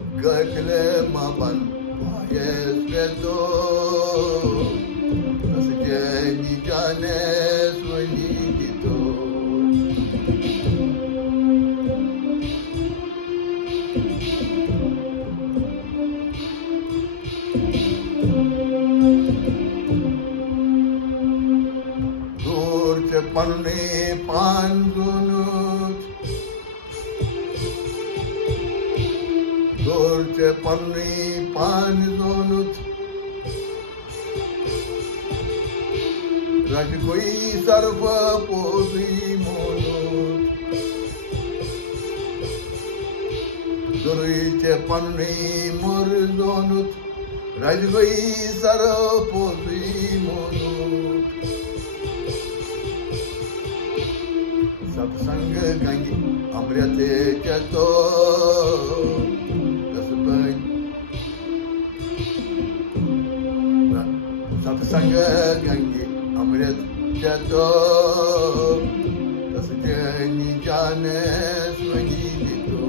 Gökle maban Yeseto Nasjeni janes Wenidito Durce panne pangunut Dolce panni panzonut Rajkoi sarva posi monut Dolce panni murzonut Rajkoi sarva posi monut Satsang gangi amrite chato Satsang gangi amrit chato Tasjeni janes Wenidito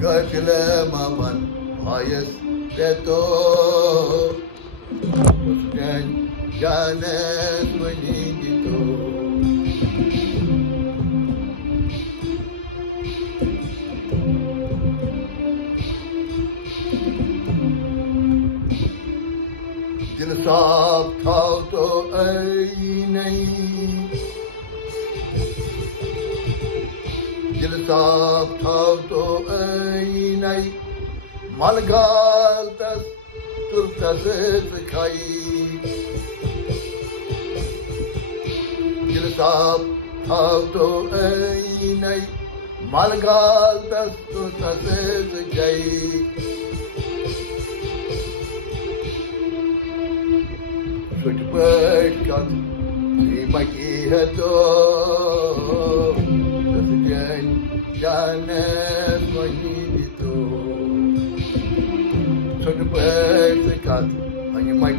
Gökle maban hayes teto Tasjeni janes Wenidito Dil saaf thav to ai nahi Dil saaf thav to ai nahi Malgal tas turtas khai Dil saaf thav to ai nahi Malgal tas turtas khai Berkat Terima hato Tasjeni janes Wenidito Berkat Terima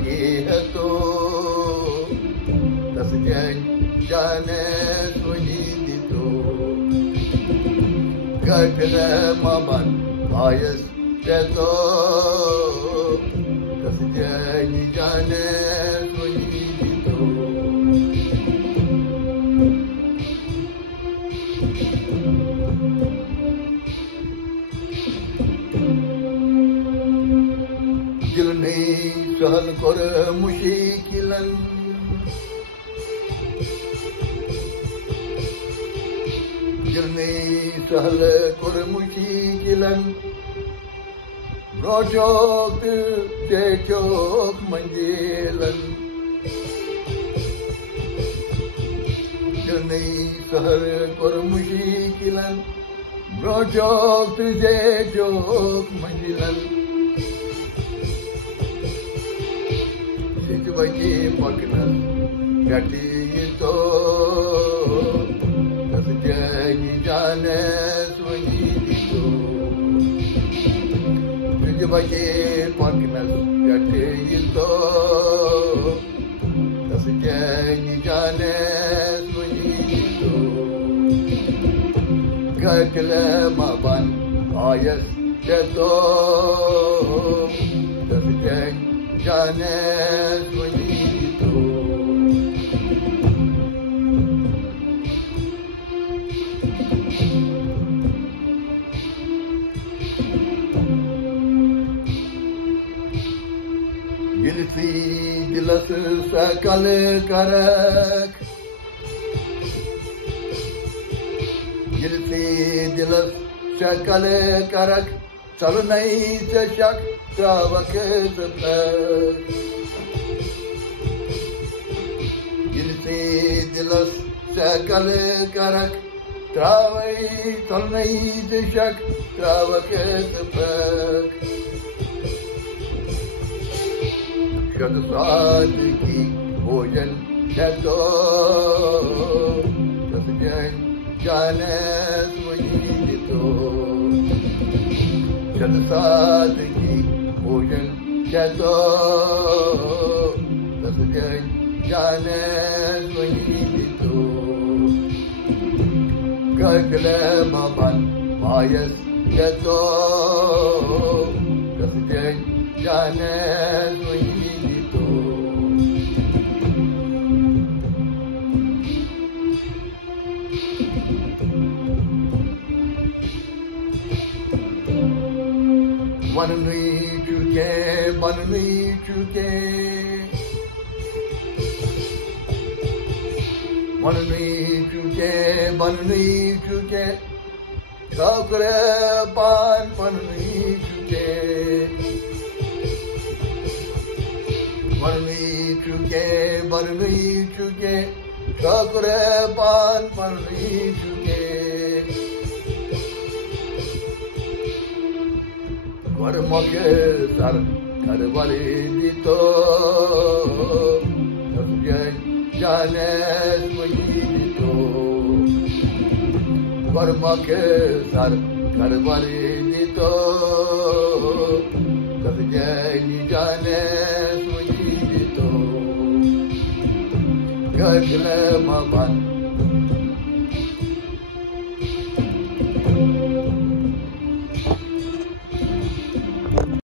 hato Tasjeni janes Wenidito Gökle maban hayes teto Tasjeni janes Wenidito Dil ne sahal kor mushikilan Dil ne sahal kor mushikilan Rojok cekok manjilan Jani sahar kor mushikilan Rojok cekok manjilan Sijwaji paknas gati ito Tasjeni janes Wenidito Sijwaji paknas gati ito Tasjeni janes Wenidito Gökle maban hayes teto Tasjeni janes Wenidito Gilsi dilas sakal karak Gilsi dilas sakal karak Chal nahi chak travak tak Gilsi dilas sakal karak Travai chal nahi chak travak tak Shad saad ki bhojan chato Tasjeni janes Wenidito Shad saad ki bhojan chato जाने सुनितो गगले मबन minus यतो जाने सुनितो Manui chuke, manui chuke, manui chuke, manui chuke, chakre pan manui chuke, manui chuke, manui chuke, chakre pan manui chuke. Karmake sar karvari dito, jane dito. Karmake sar karvari dito, jane dito. Gajle maban